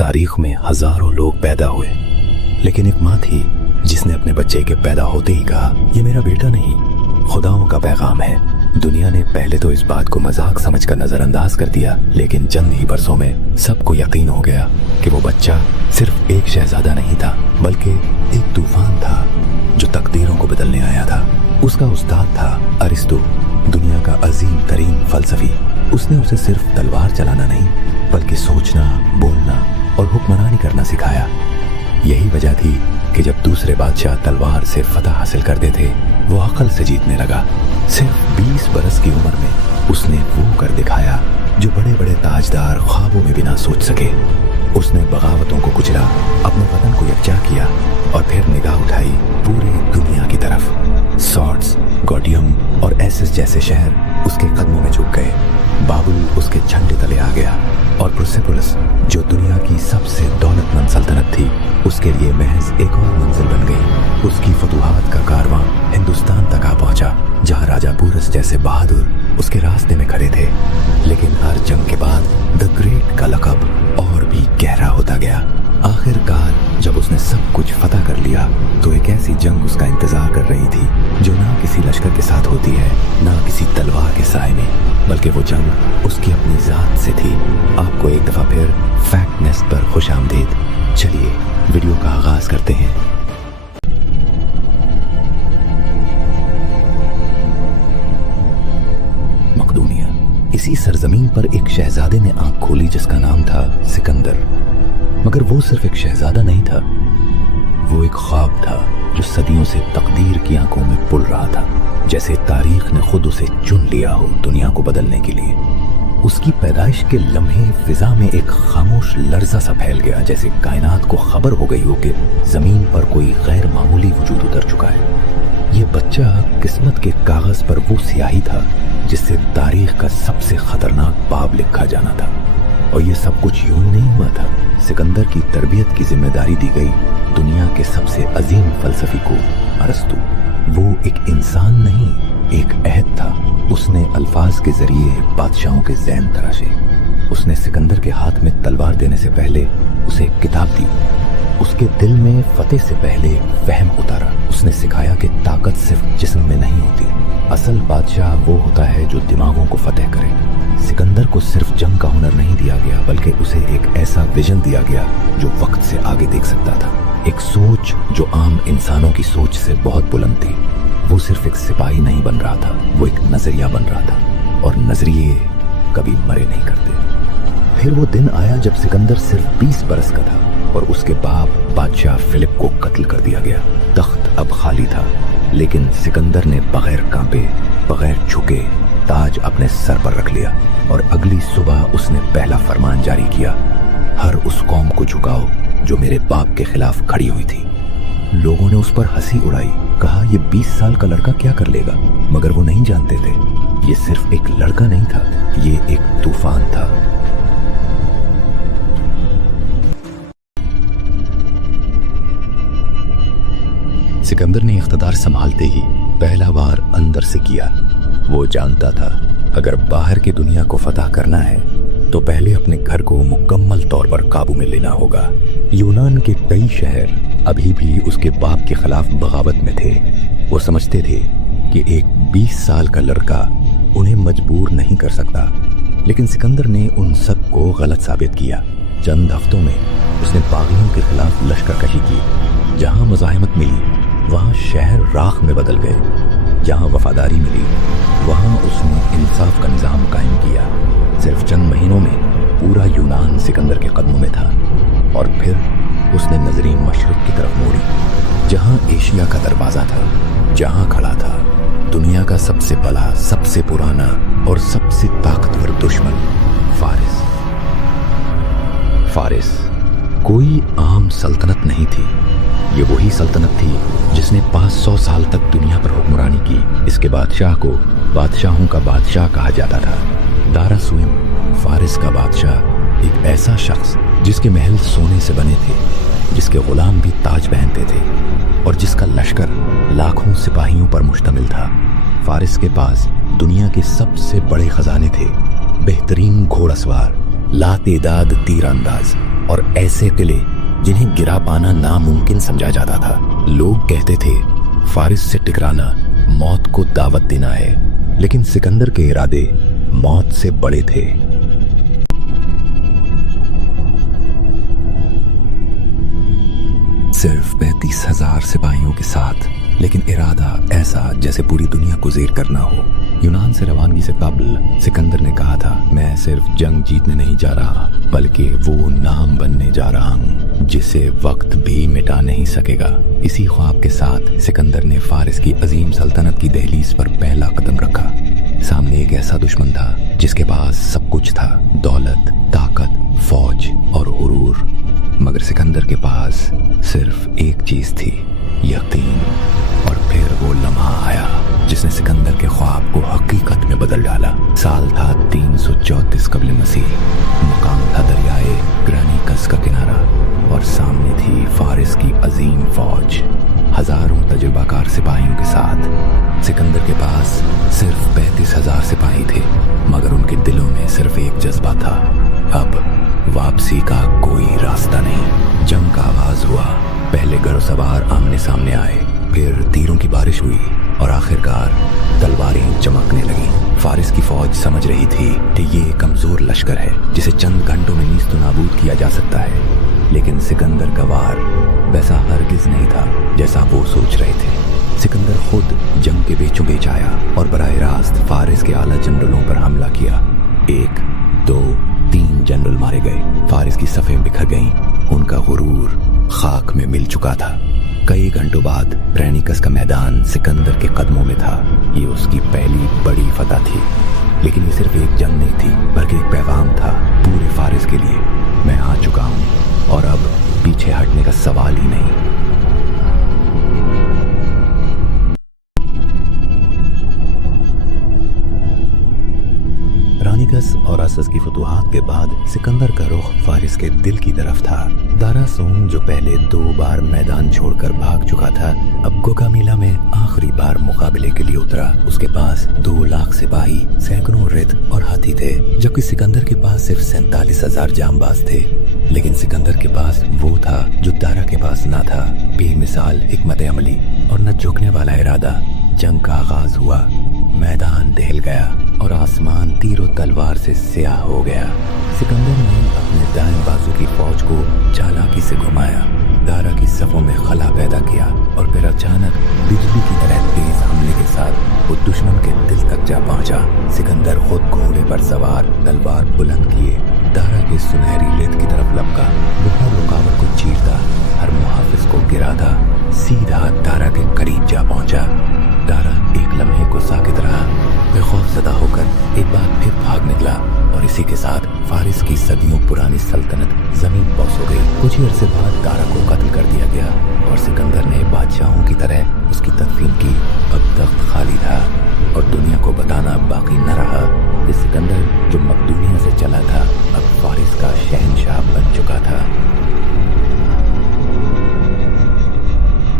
तारीख में हजारों लोग पैदा हुए, लेकिन एक माँ थी जिसने अपने बच्चे के पैदा होते ही कहा, ये मेरा बेटा नहीं, खुदाओं का पैगाम है। दुनिया ने पहले तो इस बात को मजाक समझकर नजरअंदाज कर दिया, लेकिन चंद ही बरसों में सबको यकीन हो गया कि वो बच्चा सिर्फ एक शहजादा नहीं था, बल्कि एक तूफान था जो तकदीरों को बदलने आया था। उसका उस्ताद था अरिस्तु, दुनिया का अजीम तरीन फलसफी। उसने उसे सिर्फ तलवार चलाना नहीं, बल्कि सोचना, बोलना और हुक्मरानी करना सिखाया। यही वजह थी कि जब दूसरे बादशाह तलवार से फतह हासिल करते थे, वो अकल से जीतने लगा। सिर्फ 20 बरस की उम्र में उसने वो कर दिखाया जो बड़े बड़े ताजदार ख्वाबों में भी ना सोच सके। उसने बगावतों को कुचला, अपने वतन को यकजा किया और फिर निगाह उठाई पूरी दुनिया की तरफ। सॉर्ड्स, गॉडियम और एसिस जैसे शहर उसके कदमों में झुक गए। बाबुल उसके झंडे तले आ गया और परसेपोलिस, जो दुनिया की सबसे दौलतमंद सल्तनत थी, उसके लिए महज एक और मंजिल बन गई। उसकी फतूहात का कारवां हिंदुस्तान तक आ पहुंचा, जहां राजा पूरस जैसे बहादुर उसके रास्ते में खड़े थे। लेकिन हर जंग के बाद द ग्रेट का लक़ब और भी गहरा होता गया। आखिरकार जब उसने सब कुछ फतह कर लिया, तो एक ऐसी जंग उसका इंतजार कर रही थी जो ना किसी लश्कर के साथ होती है, ना किसी तलवार के साए में, बल्कि वो जंग उसकी अपनी जात से थी। आपको एक दफा फिर फैक्ट नेस्ट पर खुश आमदीद। चलिए वीडियो का आगाज करते हैं। मकदूनिया, इसी सरजमीन पर एक शहजादे ने आंख खोली जिसका नाम था सिकंदर। मगर वो सिर्फ एक शहजादा नहीं था, वो एक ख्वाब था जो सदियों से तकदीर की आंखों में पुल रहा था, जैसे तारीख ने खुद उसे चुन लिया हो दुनिया को बदलने के लिए। उसकी पैदाइश के लम्हे फिजा में एक खामोश लर्जा सा फैल गया, जैसे कायनात को खबर हो गई हो कि जमीन पर कोई गैर मामूली वजूद उतर चुका है। ये बच्चा किस्मत के कागज पर वो स्याही था जिससे तारीख का सबसे खतरनाक बाब लिखा जाना था। और ये सब कुछ यूं नहीं हुआ था। सिकंदर की तरबियत की जिम्मेदारी दी गई दुनिया के सबसे अजीम फलसफी को, अरस्तु। वो एक इंसान नहीं, एक अहद था। उसने अल्फाज के जरिए बादशाहों के ज़हन तराशे। उसने सिकंदर के हाथ में तलवार देने से पहले उसे एक किताब दी। उसके दिल में फतेह से पहले फहम उतारा। उसने सिखाया कि ताकत सिर्फ जिस्म में नहीं होती, असल बादशाह वो होता है जो दिमागों को फतेह करे। सिकंदर को सिर्फ जंग का हुनर नहीं दिया गया, बल्कि उसे एक ऐसा विजन दिया गया जो वक्त से आगे देख सकता था। एक सोच जो आम इंसानों की सोच से बहुत बुलंद थी। वो सिर्फ एक सिपाही नहीं बन रहा था, वो एक नजरिया बन रहा था, और नजरिए कभी मरे नहीं करते। फिर वो दिन आया जब सिकंदर सिर्फ 20 बरस का था और उसके बाप बादशाह फिलिप को कत्ल कर दिया गया। तख्त अब खाली था, लेकिन सिकंदर ने बगैर कांपे, बगैर झुके ताज अपने सर पर रख लिया और अगली सुबह उसने पहला फरमान जारी किया, हर उस कौम को झुकाओ जो मेरे बाप के खिलाफ खड़ी हुई थी। लोगों ने उस पर हंसी उड़ाई, कहा ये 20 साल का लड़का क्या कर लेगा, मगर वो नहीं जानते थे ये सिर्फ एक लड़का नहीं था, ये एक तूफान था। सिकंदर ने इख्तिदार संभालते ही पहला वार अंदर से किया। वो जानता था अगर बाहर की दुनिया को फतह करना है तो पहले अपने घर को मुकम्मल तौर पर काबू में लेना होगा। यूनान के कई शहर अभी भी उसके बाप के खिलाफ बगावत में थे। वो समझते थे कि एक 20 साल का लड़का उन्हें मजबूर नहीं कर सकता, लेकिन सिकंदर ने उन सब को गलत साबित किया। चंद हफ्तों में उसने बागियों के खिलाफ लश्करकशी की। जहां मज़ाहमत मिली वहां शहर राख में बदल गए। जहां वफादारी मिली वहां उसने इंसाफ का निज़ाम कायम किया। सिर्फ चंद महीनों में पूरा यूनान सिकंदर के कदमों में था। और फिर उसने नजरें मशरिक की तरफ मोड़ी, जहां एशिया का दरवाजा था, जहां खड़ा था दुनिया का सबसे बड़ा, सबसे पुराना और सबसे ताकतवर दुश्मन, फारिस। फारिस कोई आम सल्तनत नहीं थी, ये वही सल्तनत थी जिसने 500 साल तक दुनिया पर हुक्मरानी की। इसके बादशाह को बादशाहों का बादशाह कहा जाता था। दारा सुइम, फारिस का बादशाह, एक ऐसा शख्स जिसके महल सोने से बने थे, जिसके गुलाम भी ताज पहनते थे और जिसका लश्कर लाखों सिपाहियों पर मुश्तमिल था। फारिस के पास दुनिया के सबसे बड़े खजाने थे, बेहतरीन घोड़सवार, लातेदाद तीरंदाज और ऐसे किले जिन्हें गिरा पाना नामुमकिन समझा जाता था। लोग कहते थे फारिस से टकराना मौत को दावत देना है, लेकिन सिकंदर के इरादे मौत से बड़े थे। सिर्फ 35,000 सिपाहियों के साथ, लेकिन इरादा ऐसा जैसे पूरी दुनिया को ज़ेर करना हो। यूनान से रवानगी से कबल सिकंदर ने कहा था, मैं सिर्फ जंग जीतने नहीं जा रहा, बल्कि वो नाम बनने जा रहा हूँ जिसे वक्त भी मिटा नहीं सकेगा। इसी ख्वाब के साथ सिकंदर ने फारिस की अजीम सल्तनत की दहलीज पर पहला कदम रखा। सामने एक ऐसा दुश्मन था जिसके पास सब कुछ था, दौलत, ताकत, फौज और गुरूर, मगर सिकंदर के पास सिर्फ एक चीज थी, यकीन। और फिर वो लम्हा आया जिसने सिकंदर के ख्वाब को हकीकत में बदल डाला। साल था 334 कबल मसीह। मुकाम था दरियाए ग्रानिकस का किनारा और सामने थी फारिस की अजीम फौज, हजारों तजुर्बाकार सिपाहियों के साथ। सिकंदर के पास सिर्फ 35,000 सिपाही थे, मगर उनके दिलों में सिर्फ एक जज्बा था, अब वापसी का कोई रास्ता नहीं। जंग का आगाज हुआ। पहले घुड़सवार आमने सामने आए, फिर तीरों की बारिश हुई और आखिरकार तलवारें चमकने लगी। फारिस की फौज समझ रही थी कि ये कमजोर लश्कर है जिसे चंद घंटों में नीस्त नाबूद किया जा सकता है, लेकिन सिकंदर का वार वैसा हरगिज नहीं था जैसा वो सोच रहे थे। सिकंदर खुद जंग के बीचों बीच आया और बराह रास्त फारिस के आला जनरलों पर हमला किया। 1, 2, 3 जनरल मारे गए। फारिस की सफ़ें बिखर गईं, उनका गुरूर खाक में मिल चुका था। कई घंटों बाद ग्रानिकस का मैदान सिकंदर के कदमों में था। ये उसकी पहली बड़ी फतह थी, लेकिन ये सिर्फ एक जंग नहीं थी, बल्कि एक पैगाम था पूरे फारिस के लिए। मैं आ चुका हूँ और अब पीछे हटने का सवाल ही नहीं। ग्रानिकस और असस की फतुहात के बाद सिकंदर का रुख फारिस के दिल की तरफ था। दारा सून, जो पहले 2 बार मैदान छोड़कर भाग चुका था, अब गोगामिला में आखिरी बार मुकाबले के लिए उतरा। उसके पास 2 लाख सिपाही, सैकड़ों रिथ और हाथी थे, जबकि सिकंदर के पास सिर्फ 47,000 जांबाज थे। लेकिन सिकंदर के पास वो था जो दारा के पास ना था, बेमिसाल हिकमत अमली और न झुकने वाला इरादा। जंग का आगाज हुआ, मैदान दहल गया और आसमान तीर और तलवार से स्याह हो गया। सिकंदर ने अपने दाएं बाजू की फौज को चालाकी से घुमाया, दारा की सफों में खला पैदा किया और फिर अचानक बिजली की तरह तेज हमले के साथ वो दुश्मन के दिल तक जा पहुंचा। सिकंदर खुद घोड़े पर सवार, तलवार बुलंद किए, दारा के सुनहरी लेद की तरफ लपका। वो हर रुकावट को चीरता, हर मुहाफिज को गिराता, सीधा दारा के करीब जा पहुंचा। दारा एक लम्हे को साकित रहा, फिर खौफज़दा होकर एक बार फिर भाग निकला और इसी के साथ फारिस की सदियों पुरानी सल्तनत जमीन बोस हो गई। कुछ ही अरसे बाद दारा को कत्ल कर दिया गया और सिकंदर ने बादशाहों की तरह उसकी तदफीन की। अब तख्त खाली था और दुनिया को बताना बाकी न रहा